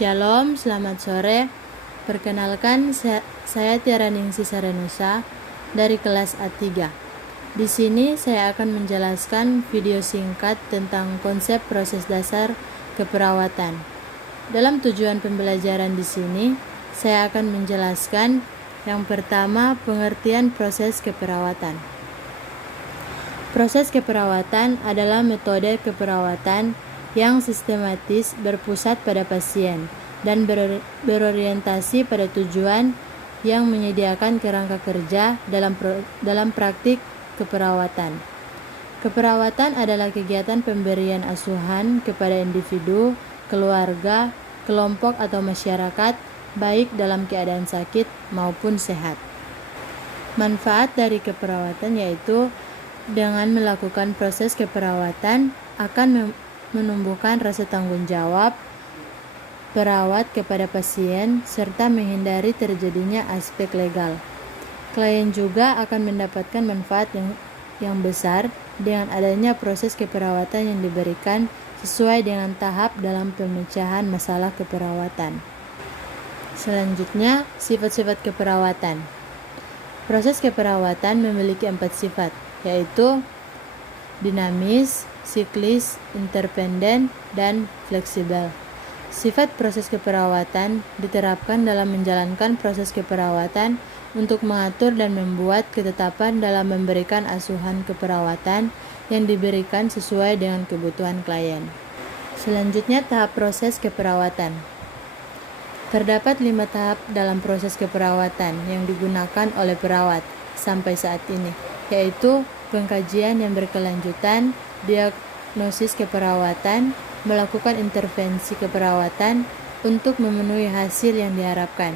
Shalom, selamat sore. Perkenalkan, saya Tiara Ningsi Sarenusa dari kelas A3. Di sini saya akan menjelaskan video singkat tentang konsep proses dasar keperawatan. Dalam tujuan pembelajaran di sini, saya akan menjelaskan yang pertama, pengertian proses keperawatan. Proses keperawatan adalah metode keperawatan yang sistematis berpusat pada pasien dan berorientasi pada tujuan yang menyediakan kerangka kerja dalam praktik keperawatan. Keperawatan adalah kegiatan pemberian asuhan kepada individu, keluarga, kelompok atau masyarakat, baik dalam keadaan sakit maupun sehat. Manfaat dari keperawatan yaitu dengan melakukan proses keperawatan akan menumbuhkan rasa tanggung jawab perawat kepada pasien serta menghindari terjadinya aspek legal. Klien juga akan mendapatkan manfaat yang besar dengan adanya proses keperawatan yang diberikan sesuai dengan tahap dalam pemecahan masalah keperawatan. Selanjutnya, sifat-sifat keperawatan. Proses keperawatan memiliki 4 sifat, yaitu dinamis, siklis, interdependen, dan fleksibel. Sifat proses keperawatan diterapkan dalam menjalankan proses keperawatan untuk mengatur dan membuat ketetapan dalam memberikan asuhan keperawatan yang diberikan sesuai dengan kebutuhan klien. Selanjutnya, tahap proses keperawatan. Terdapat 5 tahap dalam proses keperawatan yang digunakan oleh perawat sampai saat ini, yaitu pengkajian yang berkelanjutan, diagnosis keperawatan, melakukan intervensi keperawatan untuk memenuhi hasil yang diharapkan,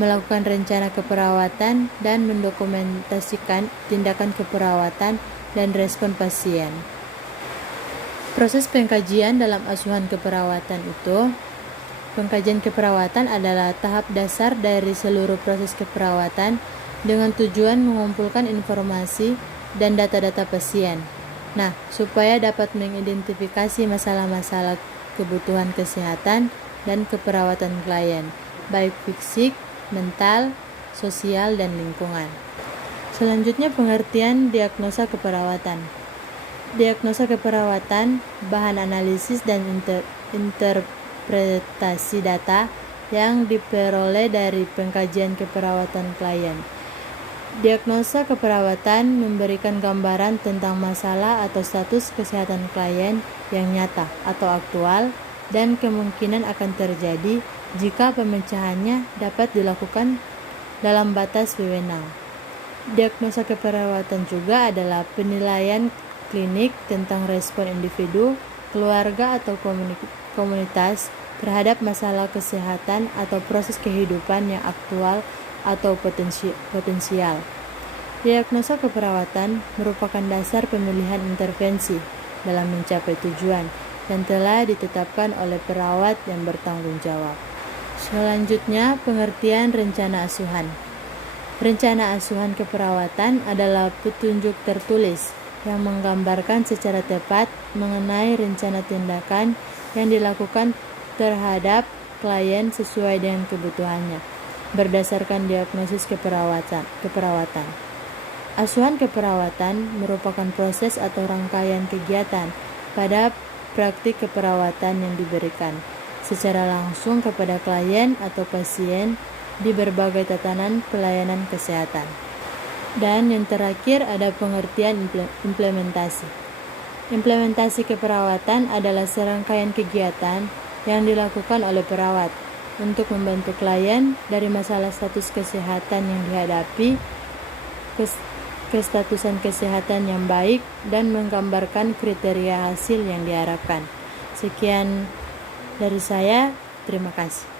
melakukan rencana keperawatan, dan mendokumentasikan tindakan keperawatan dan respon pasien. Proses pengkajian dalam asuhan keperawatan itu, pengkajian keperawatan adalah tahap dasar dari seluruh proses keperawatan dengan tujuan mengumpulkan informasi dan data-data pasien. Nah, supaya dapat mengidentifikasi masalah-masalah kebutuhan kesehatan dan keperawatan klien, baik fisik, mental, sosial, dan lingkungan. Selanjutnya, pengertian diagnosa keperawatan. Diagnosa keperawatan, bahan analisis dan interpretasi data yang diperoleh dari pengkajian keperawatan klien. Diagnosa keperawatan memberikan gambaran tentang masalah atau status kesehatan klien yang nyata atau aktual dan kemungkinan akan terjadi jika pemecahannya dapat dilakukan dalam batas wewenang. Diagnosa keperawatan juga adalah penilaian klinik tentang respon individu, keluarga atau komunitas terhadap masalah kesehatan atau proses kehidupan yang aktual atau potensial. Diagnosa keperawatan merupakan dasar pemilihan intervensi dalam mencapai tujuan dan telah ditetapkan oleh perawat yang bertanggung jawab. Selanjutnya, pengertian rencana asuhan. Rencana asuhan keperawatan adalah petunjuk tertulis yang menggambarkan secara tepat mengenai rencana tindakan yang dilakukan terhadap klien sesuai dengan kebutuhannya, berdasarkan diagnosis keperawatan. Asuhan keperawatan merupakan proses atau rangkaian kegiatan pada praktik keperawatan yang diberikan secara langsung kepada klien atau pasien di berbagai tatanan pelayanan kesehatan. Dan yang terakhir ada pengertian implementasi. Implementasi keperawatan adalah serangkaian kegiatan yang dilakukan oleh perawat untuk membantu klien dari masalah status kesehatan yang dihadapi ke statusan kesehatan yang baik dan menggambarkan kriteria hasil yang diharapkan. Sekian dari saya, terima kasih.